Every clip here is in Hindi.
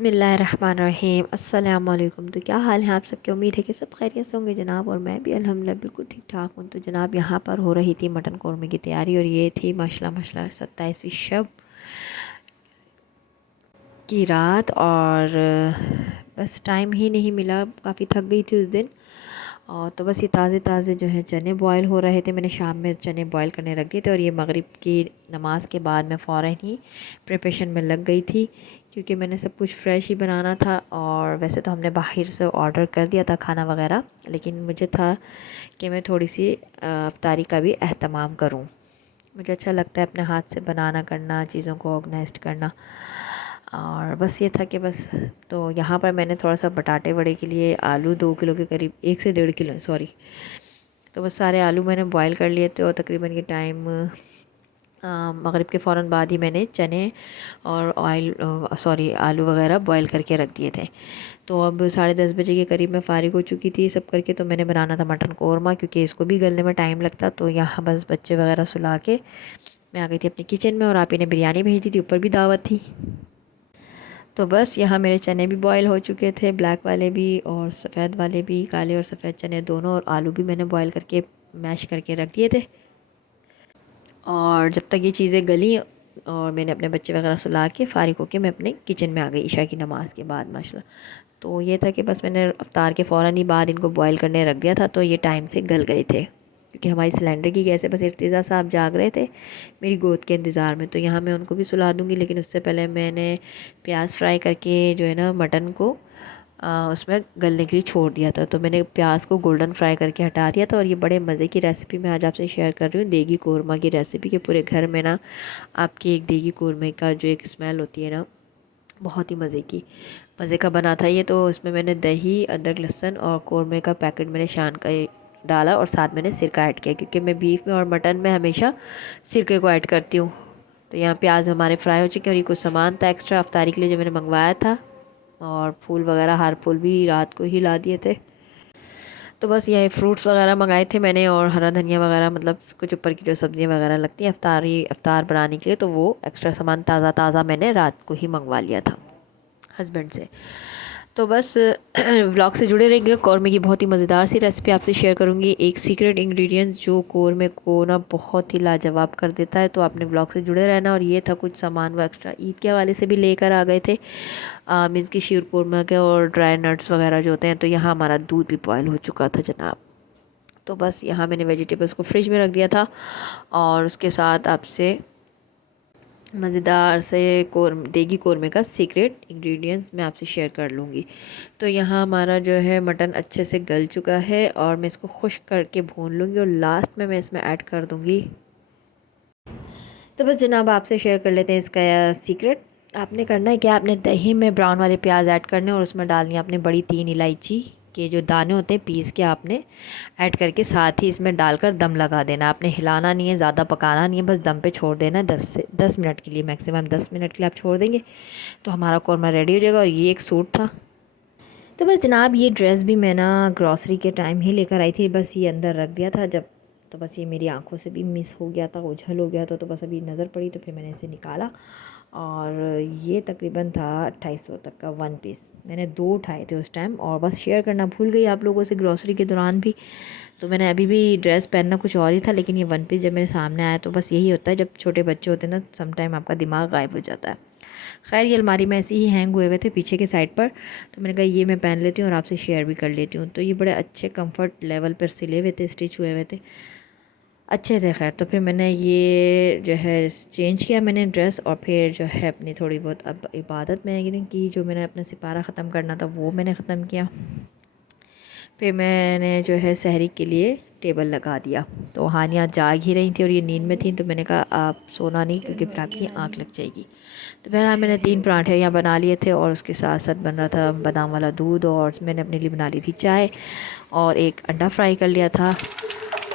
बिस्मिल्लाहिर्रहमानिर्रहीम अस्सलाम वालेकुम। तो क्या हाल है आप सबकी? उम्मीद है कि सब खैरियत से होंगे जनाब, और मैं भी अल्हम्दुलिल्लाह बिल्कुल ठीक ठाक हूँ। तो जनाब यहाँ पर हो रही थी मटन कौरमे की तैयारी, और ये थी माशाल्लाह माशाल्लाह 27वीं शब की रात। और बस टाइम ही नहीं मिला, काफ़ी थक गई थी उस दिन। और तो बस ये ताज़े ताज़े जो है चने बॉयल हो रहे थे, मैंने शाम में चने बॉयल करने रख दिए थे, और ये मगरिब की नमाज़ के बाद मैं फ़ौरन ही प्रिपरेशन में लग गई थी, क्योंकि मैंने सब कुछ फ्रेश ही बनाना था। और वैसे तो हमने बाहर से ऑर्डर कर दिया था खाना वगैरह, लेकिन मुझे था कि मैं थोड़ी सी अफ्तारी का भी अहतमाम करूं। मुझे अच्छा लगता है अपने हाथ से बनाना करना, चीज़ों को ऑर्गेनाइज करना। और बस ये था कि बस, तो यहाँ पर मैंने थोड़ा सा बटाटे वड़े के लिए आलू 2 किलो के करीब, 1 से 1.5 किलो सॉरी, तो बस सारे आलू मैंने बॉईल कर लिए थे। और तकरीबन ये टाइम मगरिब के फ़ौरन बाद ही मैंने चने और आलू वगैरह बॉईल करके रख दिए थे। तो अब 10:30 बजे के करीब मैं फ़ारिग हो चुकी थी सब करके। तो मैंने बनाना था मटन कौरमा, क्योंकि इसको भी गलने में टाइम लगता। तो यहाँ बस बच्चे वगैरह सुला के मैं आ गई थी अपनी किचन में, और आप ही ने बिरयानी भेजी थी, ऊपर भी दावत थी। तो बस यहाँ मेरे चने भी बॉईल हो चुके थे, ब्लैक वाले भी और सफ़ेद वाले भी, काले और सफ़ेद चने दोनों, और आलू भी मैंने बॉईल करके मैश करके रख दिए थे। और जब तक ये चीज़ें गली और मैंने अपने बच्चे वगैरह सुला के फ़ारिग होके मैं अपने किचन में आ गई ईशा की नमाज़ के बाद माशाल्लाह। तो ये था कि बस मैंने अफ्तार के फ़ौरन ही बाद इनको बॉईल करने रख दिया था, तो ये टाइम से गल गए थे, क्योंकि हमारी सिलेंडर की गैस है। बस इर्तिज़ा साहब जाग रहे थे मेरी गोद के इंतज़ार में, तो यहाँ मैं उनको भी सुला दूँगी, लेकिन उससे पहले मैंने प्याज फ्राई करके जो है ना मटन को उसमें गलने के लिए छोड़ दिया था। तो मैंने प्याज को गोल्डन फ्राई करके हटा दिया था। और ये बड़े मज़े की रेसिपी मैं आज आपसे शेयर कर रही हूँ, देगी कौरमा की रेसिपी, के पूरे घर में ना आपके एक देगी कौरमे का जो एक स्मेल होती है ना, बहुत ही मज़े का बना था ये। तो इसमें मैंने दही, अदरक, लहसुन और कौरमे का पैकेट मैंने शान का डाला, और साथ मैंने सिरका ऐड किया, क्योंकि मैं बीफ में और मटन में हमेशा सिरके को ऐड करती हूँ। तो यहाँ प्याज हमारे फ्राई हो चुके हैं, और ये कुछ सामान था एक्स्ट्रा अफ्तारी के लिए जो मैंने मंगवाया था। और फूल वगैरह, हार फूल भी रात को ही ला दिए थे। तो बस ये फ्रूट्स वगैरह मंगाए थे मैंने, और हरा धनिया वगैरह, मतलब कुछ ऊपर की जो सब्ज़ियाँ वगैरह लगती हैं अफ्तार बनाने के लिए, तो वो एक्स्ट्रा सामान ताज़ा ताज़ा मैंने रात को ही मंगवा लिया था हस्बैंड से। तो बस व्लॉग से जुड़े रहिए, कौरमे की बहुत ही मज़ेदार सी रेसिपी आपसे शेयर करूँगी। एक सीक्रेट इंग्रेडिएंट जो कौरमे को ना बहुत ही लाजवाब कर देता है, तो आपने व्लॉग से जुड़े रहना। और ये था कुछ सामान वो एक्स्ट्रा ईद के हवाले से भी लेकर आ गए थे, मीन्स की शीर कौरमा के और ड्राई नट्स वगैरह जो होते हैं। तो यहाँ हमारा दूध भी बॉयल हो चुका था जनाब। तो बस यहाँ मैंने वेजिटेबल्स को फ्रिज में रख दिया था, और उसके साथ आपसे मज़ेदार से देगी कौरमे का सीक्रेट इंग्रेडिएंट्स मैं आपसे शेयर कर लूँगी। तो यहाँ हमारा जो है मटन अच्छे से गल चुका है, और मैं इसको खुश्क करके भून लूँगी, और लास्ट में मैं इसमें ऐड कर दूँगी। तो बस जनाब आपसे शेयर कर लेते हैं इसका सीक्रेट। आपने करना है कि आपने दही में ब्राउन वाले प्याज ऐड करने, और उसमें डालनी है आपने बड़ी 3 इलायची के जो दाने होते हैं पीस के आपने ऐड करके साथ ही इसमें डालकर दम लगा देना। आपने हिलाना नहीं है, ज़्यादा पकाना नहीं है, बस दम पे छोड़ देना है 10 मिनट के लिए, मैक्सिमम 10 मिनट के लिए आप छोड़ देंगे तो हमारा कौरमा रेडी हो जाएगा। और ये एक सूट था। तो बस जनाब ये ड्रेस भी मैं ना ग्रॉसरी के टाइम ही लेकर आई थी, बस ये अंदर रख दिया था जब, तो बस ये मेरी आंखों से भी मिस हो गया था, उछल हो गया था। तो बस अभी नज़र पड़ी तो फिर मैंने इसे निकाला, और ये तकरीबन था 2800 तक का 1 पीस। मैंने 2 उठाए थे उस टाइम, और बस शेयर करना भूल गई आप लोगों से ग्रॉसरी के दौरान भी। तो मैंने अभी भी ड्रेस पहनना कुछ और ही था, लेकिन ये 1 पीस जब मेरे सामने आया, तो बस यही होता है जब छोटे बच्चे होते हैं ना, सम टाइम आपका दिमाग गायब हो जाता है। खैर ये अलमारी में ऐसे ही हैंग हुए हुए थे पीछे के साइड पर, तो मैंने कहा ये मैं पहन लेती हूँ और आपसे शेयर भी कर लेती हूँ। तो ये बड़े अच्छे कंफर्ट लेवल पर सिले हुए थे, स्टिच हुए हुए थे, अच्छे थे। खैर तो फिर मैंने ये जो है चेंज किया मैंने ड्रेस, और फिर जो है अपनी थोड़ी बहुत अब इबादत में की, जो मैंने अपना सिपारा ख़त्म करना था वो मैंने ख़त्म किया। फिर मैंने जो है सहरी के लिए टेबल लगा दिया। तो हानिया जाग ही रही थी और ये नींद में थी, तो मैंने कहा आप सोना नहीं, क्योंकि फिर आपकी आँख लग जाएगी। तो बहरहाल मैंने 3 पराठे यहाँ बना लिए थे, और उसके साथ साथ बन रहा था बादाम वाला दूध, और मैंने अपने लिए बना ली थी चाय, और एक अंडा फ्राई कर लिया था।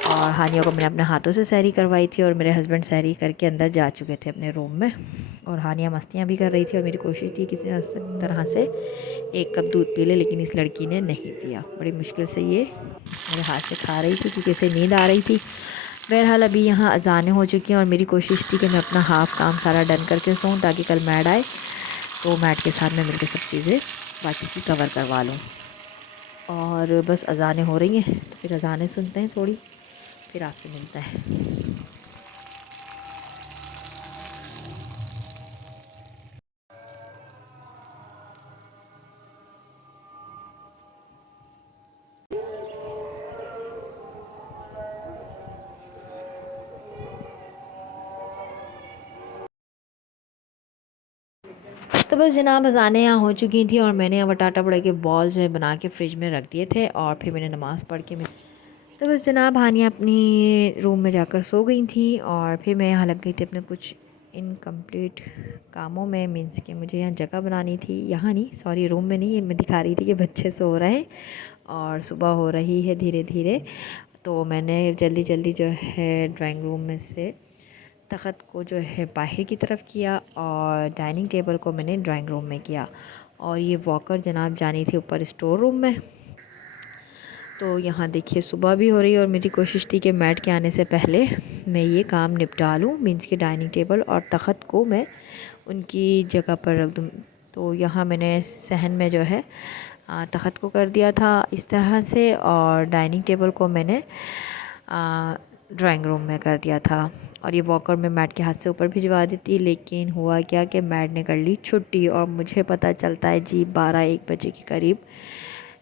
और हानिया को मैंने अपने हाथों से सहरी करवाई थी, और मेरे हस्बैंड सहरी करके अंदर जा चुके थे अपने रूम में, और हानिया मस्तियाँ भी कर रही थी। और मेरी कोशिश थी किसी तरह से 1 कप दूध पी ले, लेकिन इस लड़की ने नहीं पिया। बड़ी मुश्किल से ये मेरे हाथ से खा रही थी, क्योंकि इसे नींद आ रही थी। बहरहाल अभी यहाँ अजानें हो चुकी हैं, और मेरी कोशिश थी कि मैं अपना हाफ़ काम सारा डन करके सोऊं, ताकि कल मैड आए तो मैट के साथ में मिलकर सब चीज़ें बाकी की कवर करवा लूँ। और बस अज़ानें हो रही हैं तो फिर अज़ानें सुनते हैं थोड़ी, फिर आपसे मिलता है। तो बस जनाब अज़ानें यहाँ हो चुकी थी और मैंने यहाँ बटाटा बड़े के बॉल जो है बना के फ्रिज में रख दिए थे और फिर मैंने नमाज़ पढ़ के मैं तो बस जनाब हानिया अपनी रूम में जाकर सो गई थी और फिर मैं यहाँ लग गई थी अपने कुछ इनकम्प्लीट कामों में। मीन्स कि मुझे यहाँ जगह बनानी थी, यहाँ नहीं सॉरी रूम में नहीं, ये मैं दिखा रही थी कि बच्चे सो रहे हैं और सुबह हो रही है धीरे धीरे। तो मैंने जल्दी जल्दी जो है ड्राइंग रूम में से तख़्त को जो है बाहर की तरफ किया और डाइनिंग टेबल को मैंने ड्राइंग रूम में किया। और ये वॉकर जनाब जानी थी ऊपर स्टोर रूम में। तो यहाँ देखिए सुबह भी हो रही है और मेरी कोशिश थी कि मैट के आने से पहले मैं ये काम निपटा लूँ। मीन्स कि डाइनिंग टेबल और तख़्त को मैं उनकी जगह पर रख दूँ। तो यहाँ मैंने सहन में जो है तख़्त को कर दिया था इस तरह से और डाइनिंग टेबल को मैंने ड्राइंग रूम में कर दिया था। और ये वॉकर मैं मैट के हाथ से ऊपर भिजवा देती, लेकिन हुआ क्या कि मैट ने कर ली छुट्टी और मुझे पता चलता है जी 12-1 बजे के करीब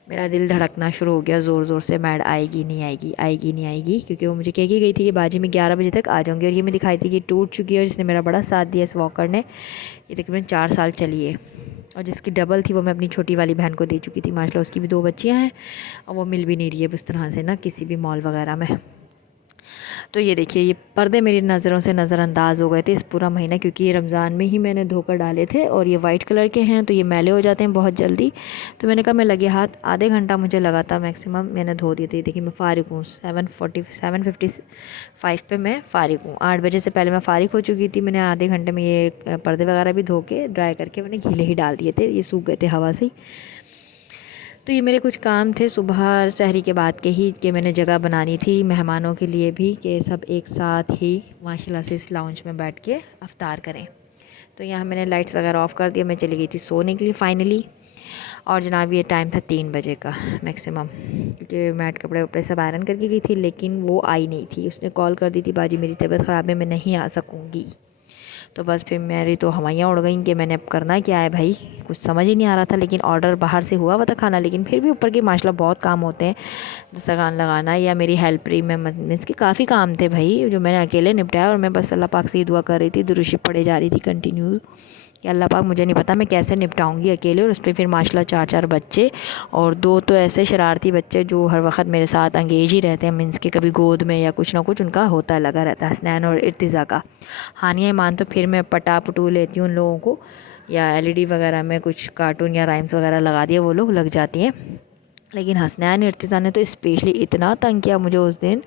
मेरा दिल धड़कना शुरू हो गया ज़ोर ज़ोर से, मैड आएगी नहीं आएगी, आएगी नहीं आएगी, क्योंकि वो मुझे कह के गई थी कि बाजी मैं 11 बजे तक आ जाऊँगी। और ये मैं दिखाई थी कि टूट चुकी है और जिसने मेरा बड़ा साथ दिया इस वॉकर ने, ये तकरीबन 4 साल चली है। और जिसकी डबल थी वो मैं अपनी छोटी वाली बहन को दे चुकी थी। माशाल्लाह उसकी भी 2 बच्चियाँ हैं और वो मिल भी नहीं रही है इस तरह से ना किसी भी मॉल वगैरह में। तो ये देखिए ये पर्दे मेरी नज़रों से नज़रअंदाज हो गए थे इस पूरा महीना, क्योंकि ये रमज़ान में ही मैंने धोकर डाले थे और ये वाइट कलर के हैं तो ये मैले हो जाते हैं बहुत जल्दी। तो मैंने कहा मैं लगे हाथ आधे घंटा मुझे लगा था मैक्सिमम, मैंने धो दिए थे। देखिए मैं फ़ारिग हूँ 7:55 पे मैं फ़ारिग हूँ। 8 बजे से पहले मैं फ़ारिग हो चुकी थी। मैंने आधे घंटे में ये पर्दे वगैरह भी धो के ड्राई करके मैंने गीले ही डाल दिए थे, ये सूख गए थे हवा से ही। तो ये मेरे कुछ काम थे सुबह सहरी के बाद के ही, कि मैंने जगह बनानी थी मेहमानों के लिए भी कि सब एक साथ ही माशाल्लाह से इस लाउंज में बैठ के अफ्तार करें। तो यहाँ मैंने लाइट्स वगैरह ऑफ़ कर दिया, मैं चली गई थी सोने के लिए फ़ाइनली। और जनाब ये टाइम था 3 बजे का मैक्सिमम, क्योंकि मैट कपड़े वपड़े सब आयरन करके गई थी, लेकिन वो आई नहीं थी। उसने कॉल कर दी थी बाजी मेरी तबीयत ख़राब है मैं नहीं आ सकूँगी। तो बस फिर मेरी तो हवाइयाँ उड़ गई कि मैंने अब करना क्या है भाई, कुछ समझ ही नहीं आ रहा था। लेकिन ऑर्डर बाहर से हुआ हुआ था खाना, लेकिन फिर भी ऊपर के माशाल्लाह बहुत काम होते हैं, दस्तरखान लगाना या मेरी हेल्परी में मीन्स कि काफ़ी काम थे भाई जो मैंने अकेले निपटाया। और मैं बस अल्लाह पाक से ही दुआ कर रही थी, दुरूद शरीफ पढ़े जा रही थी कंटिन्यू कि अल्लाह पाक मुझे नहीं पता मैं कैसे निपटाऊंगी अकेले। और उस पर फिर माशाल्लाह 4-4 बच्चे और 2 तो ऐसे शरारती बच्चे जो हर वक्त मेरे साथ अंगेज ही रहते हैं। मीन्स कि कभी गोद में या कुछ ना कुछ उनका होता लगा रहता है, हसनैन और इर्तिज़ा का। हानिया ईमान तो फिर मैं पटा पटू लेती हूँ उन लोगों को, या एलईडी वगैरह में कुछ कार्टून या राइम्स वगैरह लगा दिए वो लोग लग जाती हैं। लेकिन हसनैन इर्तिज़ा ने तो स्पेशली इतना तंग किया मुझे उस दिन।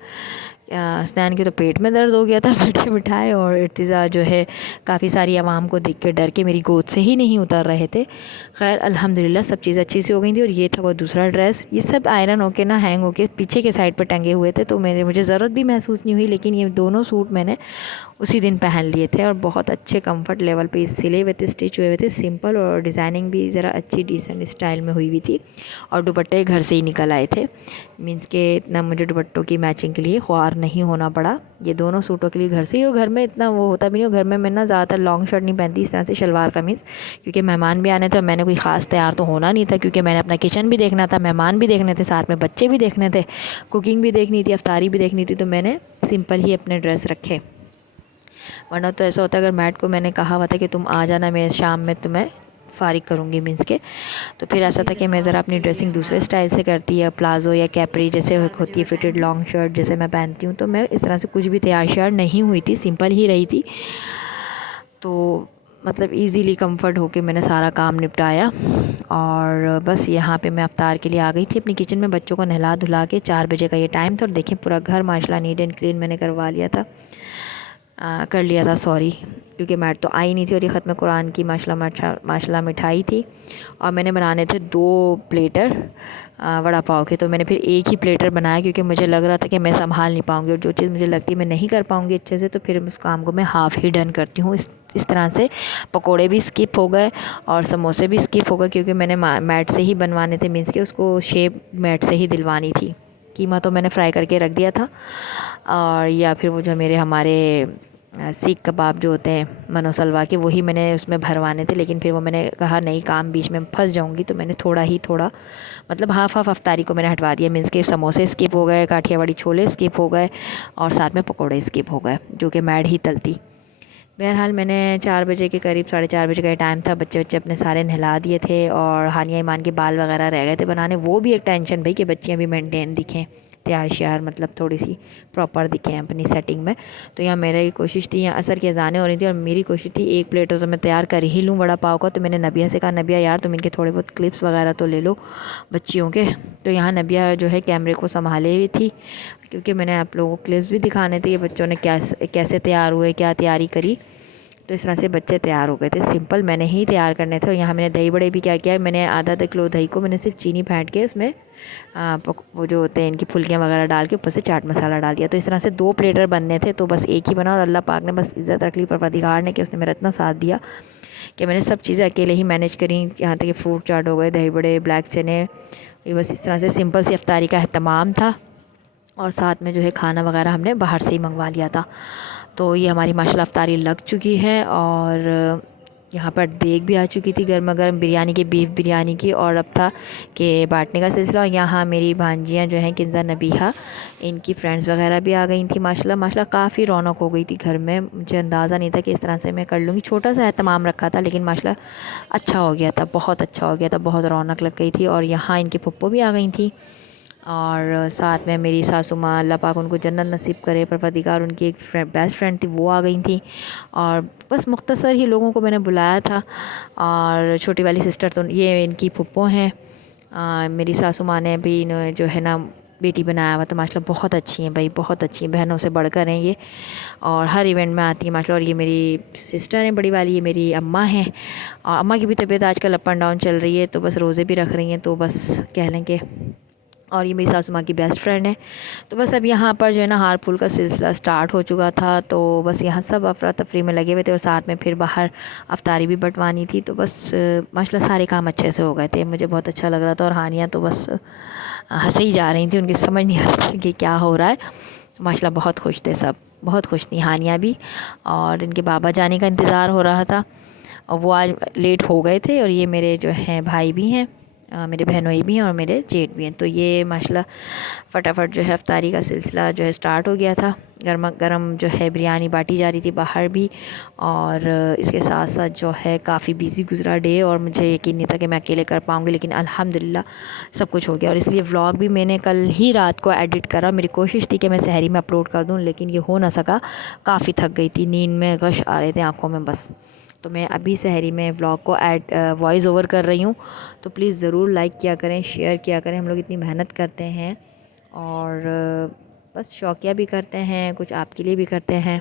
हसनैन के तो पेट में दर्द हो गया था बैठे बिठाए, और इर्तिज़ा जो है काफ़ी सारी आवाम को देख के डर के मेरी गोद से ही नहीं उतर रहे थे। खैर अल्हम्दुलिल्लाह सब चीज़ अच्छी से हो गई थी। और ये था वो दूसरा ड्रेस, ये सब आयरन होके ना हैंग होके पीछे के साइड पर टंगे हुए थे, तो मुझे ज़रूरत भी महसूस नहीं हुई। लेकिन ये दोनों सूट मैंने उसी दिन पहन लिए थे और बहुत अच्छे कंफर्ट लेवल पे सिले हुए थे, स्टिच हुए हुए थे, सिंपल, और डिज़ाइनिंग भी ज़रा अच्छी डिसेंट स्टाइल में हुई हुई थी। और दुपट्टे घर से ही निकल आए थे। मीन्स के इतना मुझे दुपट्टों की मैचिंग के लिए ख्वार नहीं होना पड़ा, ये दोनों सूटों के लिए घर से ही। और घर में इतना वो होता भी नहीं, और घर में मैं ना ज़्यादातर लॉन्ग शर्ट नहीं पहनती, इस तरह से शलवार कमीज़, क्योंकि मेहमान भी आने थे। मैंने कोई ख़ास तैयार तो होना नहीं था, क्योंकि मैंने अपना किचन भी देखना था, मेहमान भी देखने थे, साथ में बच्चे भी देखने थे, कुकिंग भी देखनी थी, अफ्तारी भी देखनी थी। तो मैंने सिंपल ही अपने ड्रेस रखे। वरना तो ऐसा होता है अगर मैट को मैंने कहा हुआ था कि तुम आ जाना मेरे शाम में तो मैं फ़ारिग करूँगी मीन्स के, तो फिर ऐसा था कि मैं ज़रा अपनी ड्रेसिंग दूसरे स्टाइल से करती है, प्लाज़ो या कैपरी जैसे होती है फिटेड लॉन्ग शर्ट जैसे मैं पहनती हूँ। तो मैं इस तरह से कुछ भी तैयार श्यार नहीं हुई थी, सिंपल ही रही थी। तो मतलब इजीली कंफर्ट होके मैंने सारा काम निपटाया। और बस यहाँ पे मैं अफ्तार के लिए आ गई थी अपनी किचन में, बच्चों को नहला धुला के 4 बजे का ये टाइम था। और देखिए पूरा घर माशाल्लाह नीट एंड क्लीन मैंने करवा लिया था, कर लिया था सॉरी, क्योंकि मैट तो आई नहीं थी। और ये ख़त्म कुरान की माशाल्लाह मिठाई थी। और मैंने बनाने थे 2 प्लेटर वड़ा पाव के। तो मैंने फिर एक ही प्लेटर बनाया क्योंकि मुझे लग रहा था कि मैं संभाल नहीं पाऊँगी, और जो चीज़ मुझे लगती है मैं नहीं कर पाऊँगी अच्छे से, तो फिर उस काम को मैं हाफ़ ही डन करती हूँ। इस तरह से पकोड़े भी स्किप हो गए और समोसे भी स्किप हो गए, क्योंकि मैंने मैट से ही बनवाने थे, मीन्स के उसको शेप मैट से ही दिलवानी थी। कीमा तो मैंने फ्राई करके रख दिया था, और या फिर वो जो मेरे हमारे सीख कबाब जो होते हैं मनोसलवा के, वही मैंने उसमें भरवाने थे। लेकिन फिर वो मैंने कहा नहीं, काम बीच में फंस जाऊंगी, तो मैंने थोड़ा मतलब हाफ़ अफ्तारी को मैंने हटवा दिया। मीन्स के समोसे स्किप हो गए, काठियावाड़ी छोले स्किप हो गए, और साथ में पकोड़े स्किप हो गए, जो कि मैड ही तलती। बहरहाल मैंने 4 बजे के करीब, 4:30 बजे का टाइम था, बच्चे अपने सारे नहला दिए थे, और हानिया ईमान के बाल वगैरह रह गए थे बनाने। वो भी एक टेंशन भाई कि बच्चियाँ भी मेंटेन दिखें, तैयार श्यार, मतलब थोड़ी सी प्रॉपर दिखें अपनी सेटिंग में। तो यहाँ मेरी कोशिश थी, यहाँ असर की अज़ानें हो रही थी, और मेरी कोशिश थी एक प्लेट तो मैं तैयार कर ही लूँ वड़ा पाव का। तो मैंने नबिया से कहा, नबिया यार तुम इनके थोड़े बहुत क्लिप्स वगैरह तो ले लो बच्चियों के। तो यहाँ नबिया जो है कैमरे को संभाले हुई थी, क्योंकि मैंने आप लोगों को क्लिप्स भी दिखाने थे कि बच्चों ने कैसे तैयार हुए, क्या तैयारी करी। तो इस तरह से बच्चे तैयार हो गए थे। सिंपल मैंने ही तैयार करने थे। और यहाँ मैंने दही बड़े भी क्या किया, मैंने आधा किलो दही को मैंने सिर्फ चीनी फेंट के उसमें वो जो होते हैं इनकी फुल्कियाँ वगैरह डाल के ऊपर से चाट मसाला डाल दिया। तो इस तरह से 2 प्लेटर बनने थे, तो बस एक ही बना, और अल्लाह पाक ने बस इज़्ज़त रख ली, परवरदिगार ने, कि उसने मेरा इतना साथ दिया कि मैंने सब चीज़ें अकेले ही मैनेज करी। यहाँ तक कि फ्रूट चाट हो गए, दही बड़े, ब्लैक चने, ये बस इस तरह से सिंपल सी अफ्तारी का अहतमाम था। और साथ में जो है खाना वगैरह हमने बाहर से ही मंगवा लिया था। तो ये हमारी माशाल्लाह अफ्तारी लग चुकी है, और यहाँ पर देग भी आ चुकी थी गर्मा गर्म बिरयानी की, बीफ बिरयानी की। और अब था कि बांटने का सिलसिला। और यहाँ मेरी भांजियाँ जो हैं किंजा, नबीहा, इनकी फ्रेंड्स वगैरह भी आ गई थी। माशाल्लाह काफ़ी रौनक हो गई थी घर में। मुझे अंदाज़ा नहीं था कि इस तरह से मैं कर लूँगी। छोटा सा एहतमाम रखा था, लेकिन माशाल्लाह अच्छा हो गया था, बहुत अच्छा हो गया था, बहुत रौनक लग गई थी। और यहाँ इनकी फुप्पो भी आ गई थी, और साथ में मेरी सासू माँ, अल्लाह पाक उनको जन्नत नसीब करे, परवरदिगार, उनकी एक बेस्ट फ्रेंड थी, वो आ गई थी। और बस मुख्तसर ही लोगों को मैंने बुलाया था। और छोटी वाली सिस्टर तो ये इनकी फुप्पो हैं। मेरी सासू माँ ने भी जो है ना बेटी बनाया हुआ, तो माशाल्लाह बहुत अच्छी हैं भाई, बहुत अच्छी हैं, बहनों से बढ़कर हैं ये, और हर इवेंट में आती हैं माशाल्लाह। और ये मेरी सिस्टर हैं बड़ी वाली, ये मेरी अम्मा हैं। और अम्मा की भी तबीयत आजकल अप एंड डाउन चल रही है, तो बस रोज़े भी रख रही हैं, तो बस कह लें कि। और ये मेरी सासू माँ की बेस्ट फ्रेंड है। तो बस अब यहाँ पर जो है ना हार फूल का सिलसिला स्टार्ट हो चुका था, तो बस यहाँ सब अफरा तफरी में लगे हुए थे, और साथ में फिर बाहर अफ्तारी भी बंटवानी थी। तो बस माशाल्लाह सारे काम अच्छे से हो गए थे, मुझे बहुत अच्छा लग रहा था। और हानिया तो बस हंसे ही जा रही थी, उनकी समझ नहीं आ रही थी कि क्या हो रहा है। माशाल्लाह बहुत खुश थे सब, बहुत खुश थी हानिया भी। और इनके बाबा जाने का इंतज़ार हो रहा था, और वो आज लेट हो गए थे। और ये मेरे जो हैं भाई भी हैं, मेरे बहनोई भी हैं, और मेरे जेठ भी हैं। तो ये माशाल्लाह फटाफट जो है अफ्तारी का सिलसिला जो है स्टार्ट हो गया था। गर्मा गर्म जो है बिरयानी बाटी जा रही थी बाहर भी, और इसके साथ साथ जो है काफ़ी बिज़ी गुजरा डे, और मुझे यकीन नहीं था कि मैं अकेले कर पाऊँगी, लेकिन अल्हम्दुलिल्लाह सब कुछ हो गया। और इसलिए व्लॉग भी मैंने कल ही रात को एडिट करा। मेरी कोशिश थी कि मैं सहरी में अपलोड कर दूँ, लेकिन ये हो ना सका, काफ़ी थक गई थी, नींद में गश आ रहे थे आँखों में बस। तो मैं अभी सहरी में व्लॉग को वॉइस ओवर कर रही हूँ। तो प्लीज़ ज़रूर लाइक किया करें, शेयर किया करें। हम लोग इतनी मेहनत करते हैं, और बस शौकिया भी करते हैं, कुछ आपके लिए भी करते हैं।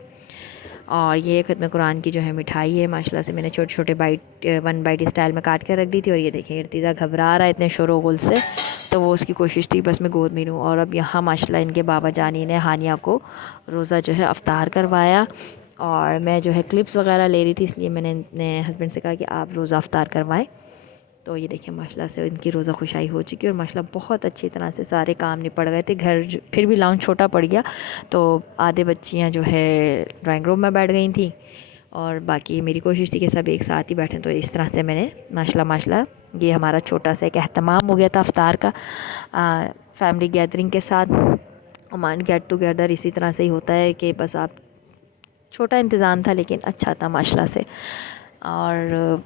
और ये ख़त्म कुरान की जो है मिठाई है, माशाल्लाह से मैंने छोटे छोटे बाइट 1 बाइट स्टाइल में काट कर रख दी थी। और ये देखें इर्तिज़ा घबरा रहा है इतने शोर गुल से, तो वो उसकी कोशिश थी बस मैं गोद में लूँ। और अब यहाँ माशाल्लाह इनके बाबा जानी ने हानिया को रोज़ा जो है अफ्तार करवाया, और मैं जो है क्लिप्स वगैरह ले रही थी, इसलिए मैंने अपने हस्बैंड से कहा कि आप रोज़ा अफ्तार करवाएं। तो ये देखिए माशाल्लाह से इनकी रोज़ा खुशाई हो चुकी है, और माशाल्लाह बहुत अच्छी तरह से सारे काम निपट गए थे। घर फिर भी लाउंज छोटा पड़ गया, तो आधे बच्चियाँ जो है ड्राइंग रूम में बैठ गई थी, और बाकी मेरी कोशिश थी कि सब एक साथ ही बैठें। तो इस तरह से मैंने माशाल्लाह ये हमारा छोटा सा एक एहतमाम हो गया था अफ्तार का, फैमिली गैदरिंग के साथ। ओमान गेट टुगेदर इसी तरह से ही होता है कि बस आप, छोटा इंतज़ाम था लेकिन अच्छा था माशाल्लाह से। और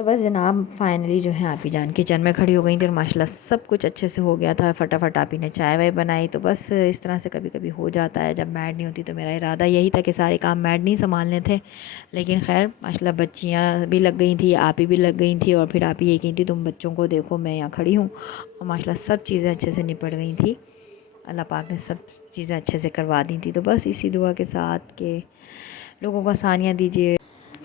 तो बस जनाब फाइनली जो है आप ही जान किचन में खड़ी हो गई थी और माशाल्लाह सब कुछ अच्छे से हो गया था। फटाफट आप ही ने चाय वाय बनाई। तो बस इस तरह से कभी कभी हो जाता है जब मैड नहीं होती। तो मेरा इरादा यही था कि सारे काम मैड नहीं संभालने थे, लेकिन खैर माशाल्लाह बच्चियाँ भी लग गई थी, आप ही भी लग गई थी, और फिर आप ही यही कही थी तुम बच्चों को देखो, मैं यहाँ खड़ी हूँ। और माशाल्लाह सब चीज़ें अच्छे से निपट गई थी। अल्लाह पाक ने सब चीज़ें अच्छे से करवा दी थी। तो बस इसी दुआ के साथ के लोगों को आसानियाँ दीजिए,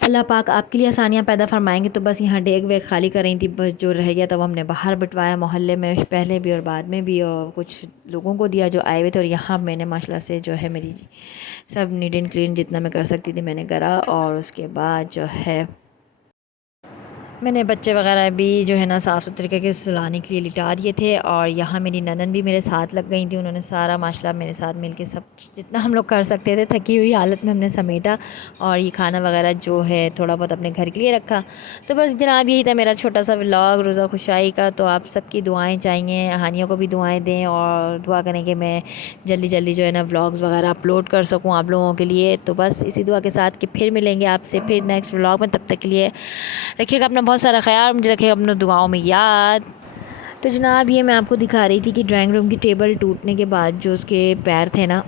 अल्लाह पाक आपके लिए आसानियाँ पैदा फरमाएंगे। तो बस यहाँ डेग वेग खाली कर रही थी, बस जो रह गया तब हमने बाहर बंटवाया मोहल्ले में, पहले भी और बाद में भी, और कुछ लोगों को दिया जो आए हुए थे। और यहाँ मैंने माशाल्लाह से जो है मेरी सब नीट एंड क्लीन जितना मैं कर सकती थी मैंने करा। और उसके बाद जो है मैंने बच्चे वगैरह भी जो है ना साफ़ सुथरे करके सुलाने के लिए लिटा दिए थे। और यहाँ मेरी ननन भी मेरे साथ लग गई थी, उन्होंने सारा माशाल्लाह मेरे साथ मिलके सब जितना हम लोग कर सकते थे थकी हुई हालत में हमने समेटा। और ये खाना वगैरह जो है थोड़ा बहुत अपने घर के लिए रखा। तो बस जनाब यही था मेरा छोटा सा व्लॉग रोज़ा खुशाई का। तो आप सबकी दुआएँ चाहिए, हानियों को भी दुआएँ दें और दुआ करें कि मैं जल्दी जल्दी जो है ना व्लॉग्स वगैरह अपलोड कर सकूँ आप लोगों के लिए। तो बस इसी दुआ के साथ कि फिर मिलेंगे आपसे फिर नेक्स्ट व्लॉग में। तब तक के लिए रखिएगा अपना बहुत सारा ख्याल, मुझे रखिएगा अपना दुआओं में याद। तो जनाब ये मैं आपको दिखा रही थी कि ड्राइंग रूम की टेबल टूटने के बाद जो उसके पैर थे ना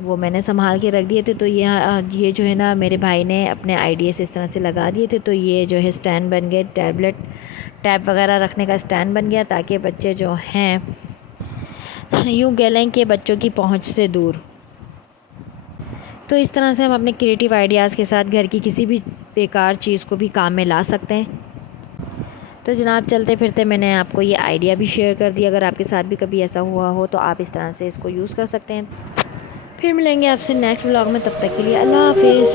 वो मैंने संभाल के रख दिए थे। तो ये जो है ना मेरे भाई ने अपने आइडिया से इस तरह से लगा दिए थे। तो ये जो है स्टैंड बन गए, टैब वगैरह रखने का स्टैंड बन गया, ताकि बच्चे जो हैं यूँ कह लें कि बच्चों की पहुँच से दूर। तो इस तरह से हम अपने क्रिएटिव आइडियाज़ के साथ घर की किसी भी बेकार चीज़ को भी काम में ला सकते हैं। तो जनाब चलते फिरते मैंने आपको ये आइडिया भी शेयर कर दिया। अगर आपके साथ भी कभी ऐसा हुआ हो तो आप इस तरह से इसको यूज़ कर सकते हैं। फिर मिलेंगे आपसे नेक्स्ट व्लॉग में, तब तक के लिए अल्लाह हाफिज़।